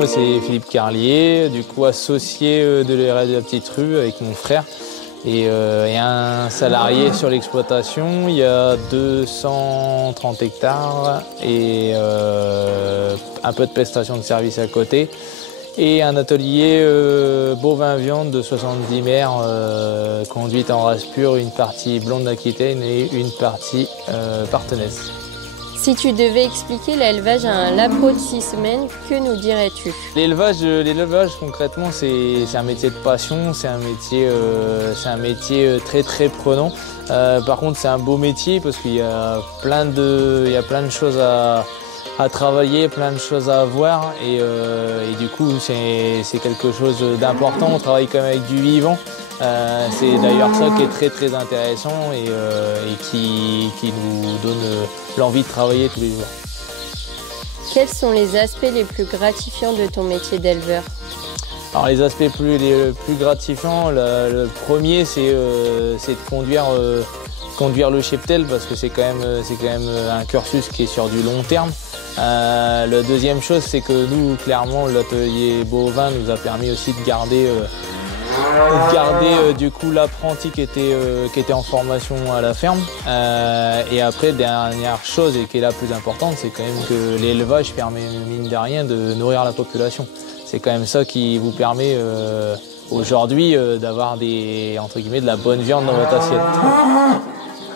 moi c'est Philippe Carlier, du coup associé de l'ERA de la Petite Rue avec mon frère et un salarié sur l'exploitation. Il y a 230 hectares et un peu de prestation de service à côté. Et un atelier bovin-viande de 70 mères, conduite en race pure, une partie blonde d'Aquitaine et une partie partenaise. Si tu devais expliquer l'élevage à un lapot de 6 semaines, que nous dirais-tu? L'élevage concrètement c'est un métier de passion, c'est un métier très très prenant. Par contre c'est un beau métier parce qu'il y a plein de choses à travailler, plein de choses à voir et du coup c'est quelque chose d'important. On travaille quand même avec du vivant. C'est d'ailleurs ça qui est très très intéressant et qui nous donne l'envie de travailler tous les jours. Quels sont les aspects les plus gratifiants de ton métier d'éleveur? Alors les aspects les plus gratifiants, le premier c'est de conduire le cheptel parce que c'est quand même un cursus qui est sur du long terme. La deuxième chose c'est que nous clairement l'atelier bovin nous a permis aussi de garder du coup l'apprenti qui était en formation à la ferme. Et après dernière chose et qui est la plus importante, c'est quand même que l'élevage permet mine de rien de nourrir la population. C'est quand même ça qui vous permet aujourd'hui d'avoir entre guillemets de la bonne viande dans votre assiette.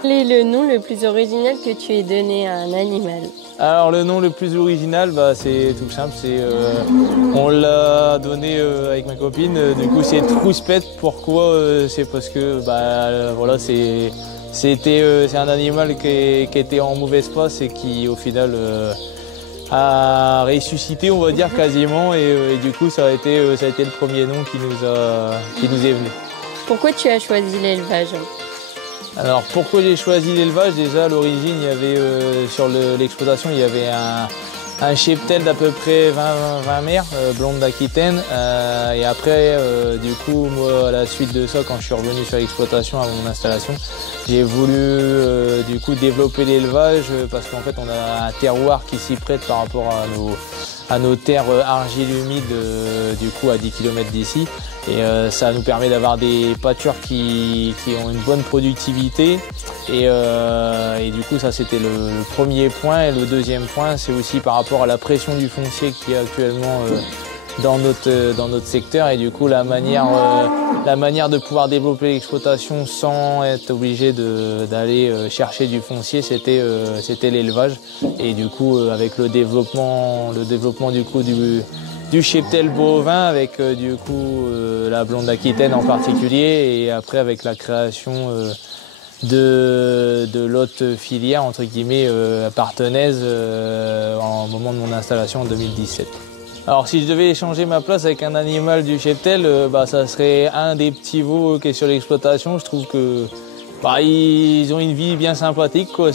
Quel est le nom le plus original que tu aies donné à un animal? Alors le nom le plus original, c'est tout simple, on l'a donné avec ma copine, du coup c'est Trouspette. Pourquoi? C'est parce que voilà, c'est un animal qui était en mauvaise passe et qui au final a ressuscité, on va dire quasiment, et du coup ça a été le premier nom qui nous est venu. Pourquoi tu as choisi l'élevage? Alors pourquoi j'ai choisi l'élevage? Déjà à l'origine il y avait sur l'exploitation il y avait un cheptel d'à peu près 20 mères blondes d'Aquitaine et après du coup moi à la suite de ça quand je suis revenu sur l'exploitation à mon installation j'ai voulu du coup développer l'élevage parce qu'en fait on a un terroir qui s'y prête par rapport à nos terres argiles humides du coup à 10 km d'ici. Et ça nous permet d'avoir des pâtures qui ont une bonne productivité et du coup ça c'était le premier point. Et le deuxième point c'est aussi par rapport à la pression du foncier qui est actuellement dans notre secteur et du coup la manière de pouvoir développer l'exploitation sans être obligé d'aller chercher du foncier c'était l'élevage et du coup avec le développement du coup du cheptel bovin avec du coup la blonde d'Aquitaine en particulier et après avec la création de l'autre filière entre guillemets partenaise au moment de mon installation en 2017. Alors si je devais échanger ma place avec un animal du cheptel, ça serait un des petits veaux qui est sur l'exploitation. Je trouve que ils ont une vie bien sympathique quoi.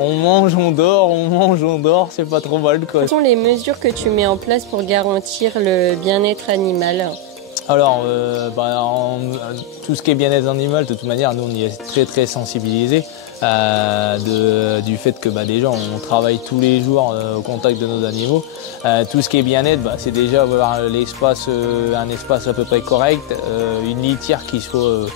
On mange, on dort, c'est pas trop mal quoi. Quelles sont les mesures que tu mets en place pour garantir le bien-être animal? Alors, tout ce qui est bien-être animal, de toute manière, nous on y est très très sensibilisés du fait que déjà on travaille tous les jours au contact de nos animaux. Tout ce qui est bien-être, c'est déjà avoir un espace à peu près correct, une litière qui soit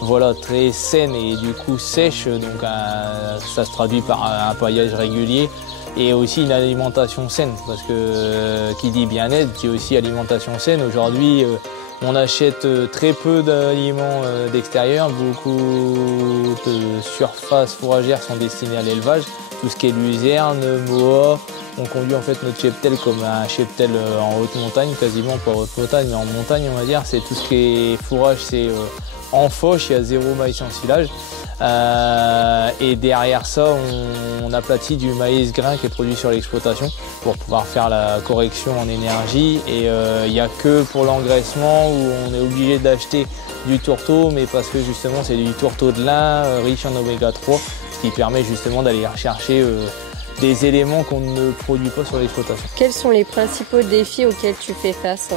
voilà, très saine et du coup sèche, donc ça se traduit par un paillage régulier et aussi une alimentation saine parce que qui dit bien-être dit aussi alimentation saine. Aujourd'hui on achète très peu d'aliments d'extérieur, beaucoup de surfaces fourragères sont destinées à l'élevage, tout ce qui est luzerne, moa. On conduit en fait notre cheptel comme un cheptel en haute montagne, quasiment pas haute montagne mais en montagne on va dire, c'est tout ce qui est fourrage, c'est en fauche, il y a 0 maïs en silage. Et derrière ça, on aplatit du maïs grain qui est produit sur l'exploitation pour pouvoir faire la correction en énergie. Et il n'y a que pour l'engraissement où on est obligé d'acheter du tourteau, mais parce que justement c'est du tourteau de lin riche en oméga 3, ce qui permet justement d'aller rechercher des éléments qu'on ne produit pas sur l'exploitation. Quels sont les principaux défis auxquels tu fais face ?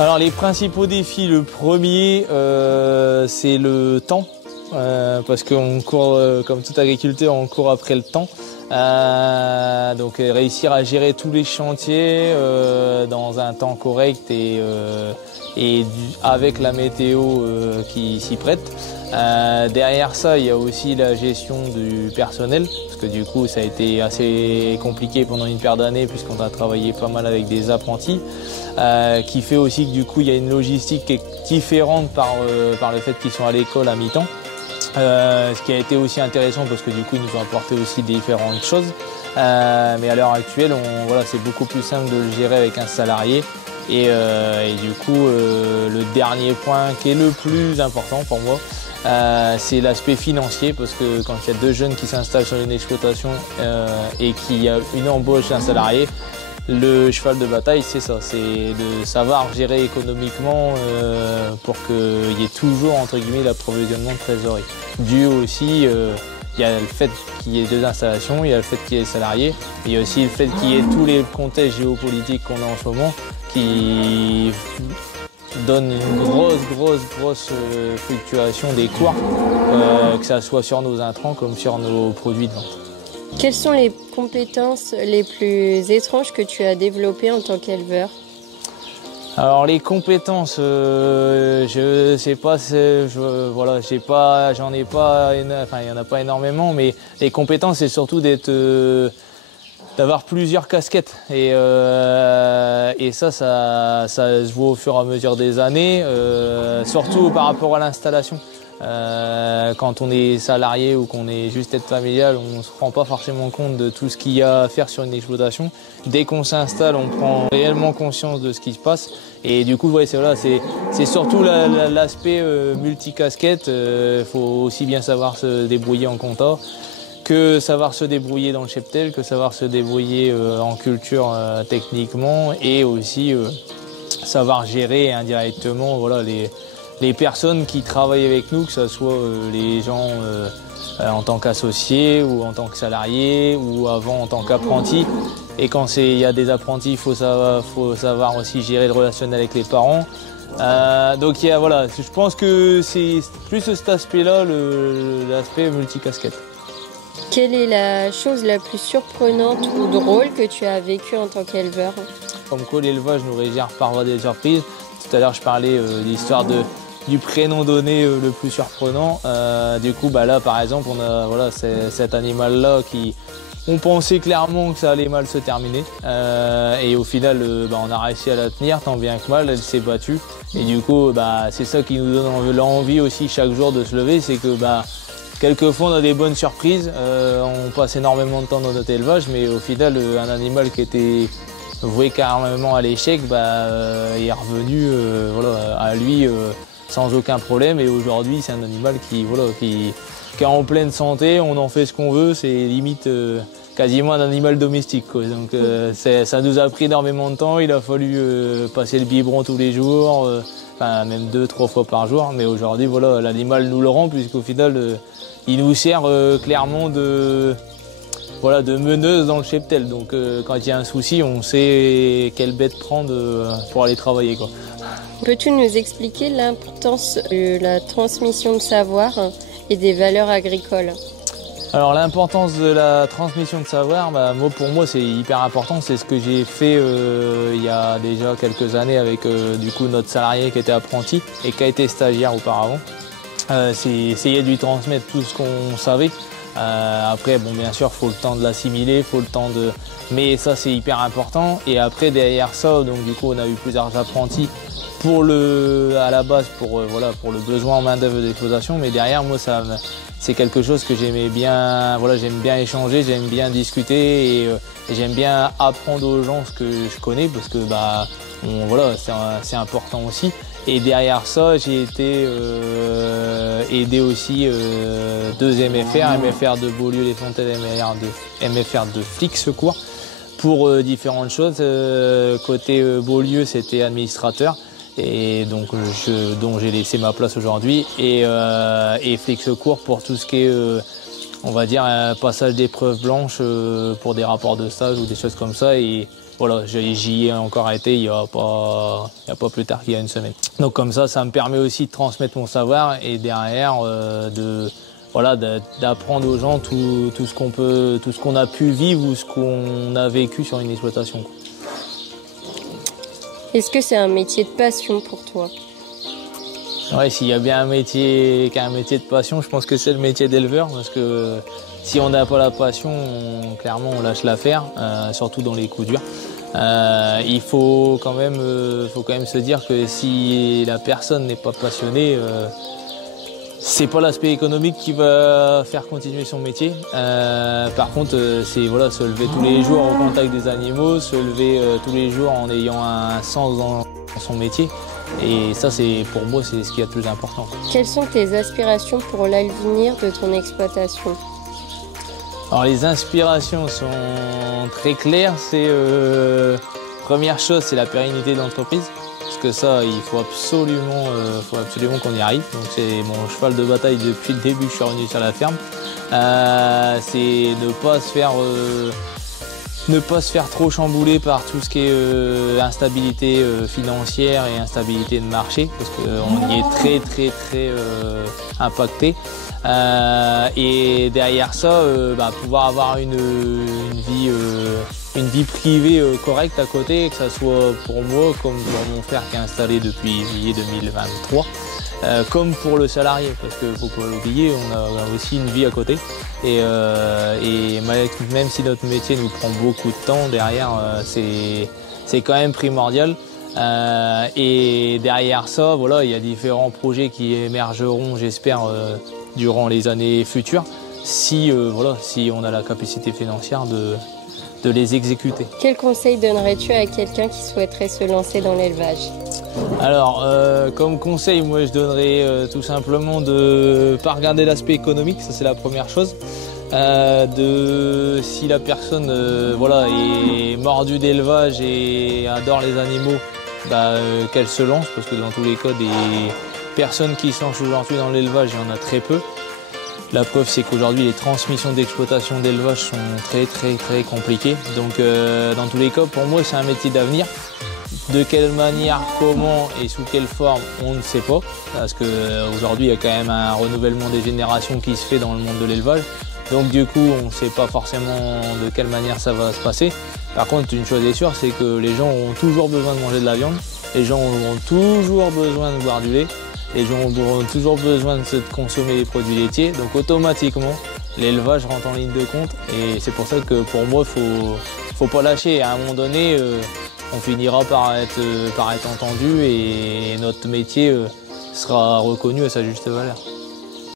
Alors les principaux défis, le premier c'est le temps, parce qu'on court, comme tout agriculteur, on court après le temps. Donc réussir à gérer tous les chantiers dans un temps correct et avec la météo qui s'y prête. Derrière ça, il y a aussi la gestion du personnel, parce que du coup ça a été assez compliqué pendant une paire d'années puisqu'on a travaillé pas mal avec des apprentis, qui fait aussi que du coup il y a une logistique qui est différente par le fait qu'ils sont à l'école à mi-temps. Ce qui a été aussi intéressant parce que du coup ils nous ont apporté aussi différentes choses. Mais à l'heure actuelle, voilà, c'est beaucoup plus simple de le gérer avec un salarié. Et du coup, le dernier point qui est le plus important pour moi, c'est l'aspect financier, parce que quand il y a deux jeunes qui s'installent sur une exploitation et qu'il y a une embauche d'un salarié, le cheval de bataille, c'est ça, c'est de savoir gérer économiquement pour qu'il y ait toujours, entre guillemets, l'approvisionnement de trésorerie. Dû aussi, il y a le fait qu'il y ait deux installations, il y a le fait qu'il y ait des salariés, et il y a aussi le fait qu'il y ait tous les contextes géopolitiques qu'on a en ce moment qui donnent une grosse fluctuation des cours, que ça soit sur nos intrants comme sur nos produits de vente. Quelles sont les compétences les plus étranges que tu as développées en tant qu'éleveur? Alors les compétences, je sais pas, voilà, j'en ai pas, enfin il y en a pas énormément, mais les compétences c'est surtout d'avoir plusieurs casquettes et ça se voit au fur et à mesure des années, surtout par rapport à l'installation. Quand on est salarié ou qu'on est juste aide familiale, on ne se rend pas forcément compte de tout ce qu'il y a à faire sur une exploitation. Dès qu'on s'installe, on prend réellement conscience de ce qui se passe. Et du coup, ouais, c'est surtout l'aspect multicasquette. Il faut aussi bien savoir se débrouiller en compta, que savoir se débrouiller dans le cheptel, que savoir se débrouiller en culture techniquement, et aussi savoir gérer indirectement, voilà, les personnes qui travaillent avec nous, que ce soit les gens en tant qu'associés ou en tant que salariés ou avant en tant qu'apprentis. Et quand il y a des apprentis, il faut savoir aussi gérer le relationnel avec les parents. Donc voilà, je pense que c'est plus cet aspect-là, l'aspect multicasquette. Quelle est la chose la plus surprenante ou drôle que tu as vécue en tant qu'éleveur? Comme quoi l'élevage nous réserve parfois des surprises. Tout à l'heure, je parlais de l'histoire du prénom donné le plus surprenant. Du coup, là, par exemple, on a voilà, cet animal-là qui... On pensait clairement que ça allait mal se terminer. Et au final, on a réussi à la tenir, tant bien que mal, elle s'est battue. Et du coup, c'est ça qui nous donne l'envie aussi chaque jour de se lever, c'est que quelquefois on a des bonnes surprises. On passe énormément de temps dans notre élevage, mais au final, un animal qui était voué carrément à l'échec, est revenu à lui sans aucun problème. Et aujourd'hui, c'est un animal qui est en pleine santé, on en fait ce qu'on veut, c'est limite quasiment un animal domestique, quoi. Donc ça nous a pris énormément de temps, il a fallu passer le biberon tous les jours, même 2-3 fois par jour, mais aujourd'hui voilà, l'animal nous le rend, puisqu'au final il nous sert clairement de meneuse dans le cheptel. Donc quand il y a un souci, on sait quelle bête prendre pour aller travailler, quoi. Peux-tu nous expliquer l'importance de la transmission de savoir et des valeurs agricoles? Alors l'importance de la transmission de savoir, pour moi c'est hyper important. C'est ce que j'ai fait il y a déjà quelques années avec du coup notre salarié qui était apprenti et qui a été stagiaire auparavant. C'est essayer de lui transmettre tout ce qu'on savait. Après, bien sûr, faut le temps de l'assimiler, mais ça c'est hyper important. Et après derrière ça, donc du coup on a eu plusieurs apprentis à la base pour le besoin en main d'œuvre d'exploitation, mais derrière moi c'est quelque chose que j'aimais bien. Voilà, j'aime bien échanger, j'aime bien discuter et j'aime bien apprendre aux gens ce que je connais, parce que c'est important aussi. Et derrière ça, j'ai été aidé aussi deux MFR de Beaulieu-les-Fontaines, MFR de Flic Secours, pour différentes choses. Côté Beaulieu, c'était administrateur, et donc dont j'ai laissé ma place aujourd'hui, et Flic Secours pour tout ce qui est on va dire un passage d'épreuves blanches pour des rapports de stage ou des choses comme ça. Et voilà, j'y ai encore été il y a pas plus tard qu'il y a une semaine. Donc comme ça me permet aussi de transmettre mon savoir, et derrière voilà, d'apprendre aux gens tout ce qu'on a pu vivre ou ce qu'on a vécu sur une exploitation, quoi. Est-ce que c'est un métier de passion pour toi? Ouais, s'il y a bien un métier de passion, je pense que c'est le métier d'éleveur, parce que si on n'a pas la passion, clairement on lâche l'affaire, surtout dans les coups durs. Il faut quand même se dire que si la personne n'est pas passionnée, c'est pas l'aspect économique qui va faire continuer son métier. Par contre, c'est voilà, se lever tous les jours au contact des animaux, se lever tous les jours en ayant un sens dans son métier. Et ça, pour moi, c'est ce qui est le plus important. Quelles sont tes aspirations pour l'avenir de ton exploitation? Alors les inspirations sont très claires. Première chose, c'est la pérennité de l'entreprise. Parce que ça, il faut absolument qu'on y arrive. Donc c'est mon cheval de bataille depuis le début que je suis revenu sur la ferme. C'est ne pas se faire trop chambouler par tout ce qui est instabilité financière et instabilité de marché, parce qu'on y est très impacté. Et derrière ça, pouvoir avoir une vie privée correcte à côté, que ça soit pour moi comme pour mon frère qui est installé depuis juillet 2023. Comme pour le salarié, parce qu'il ne faut pas l'oublier, on a aussi une vie à côté. Et même si notre métier nous prend beaucoup de temps, derrière, c'est quand même primordial. Et derrière ça, voilà, il y a différents projets qui émergeront, j'espère, durant les années futures, si on a la capacité financière de les exécuter. Quel conseil donnerais-tu à quelqu'un qui souhaiterait se lancer dans l'élevage? Alors, comme conseil, moi je donnerais tout simplement de ne pas regarder l'aspect économique, ça c'est la première chose. Si la personne est mordue d'élevage et adore les animaux, qu'elle se lance, parce que dans tous les cas, des personnes qui se lancent aujourd'hui dans l'élevage, il y en a très peu. La preuve, c'est qu'aujourd'hui, les transmissions d'exploitation d'élevage sont très compliquées. Donc, dans tous les cas, pour moi, c'est un métier d'avenir. De quelle manière, comment et sous quelle forme, on ne sait pas. Parce qu'aujourd'hui, il y a quand même un renouvellement des générations qui se fait dans le monde de l'élevage. Donc, du coup, on ne sait pas forcément de quelle manière ça va se passer. Par contre, une chose est sûre, c'est que les gens auront toujours besoin de manger de la viande. Les gens auront toujours besoin de boire du lait. Les gens auront toujours besoin de consommer des produits laitiers. Donc, automatiquement, l'élevage rentre en ligne de compte. Et c'est pour ça que pour moi, faut pas lâcher. À un moment donné, on finira par être entendu et notre métier sera reconnu à sa juste valeur.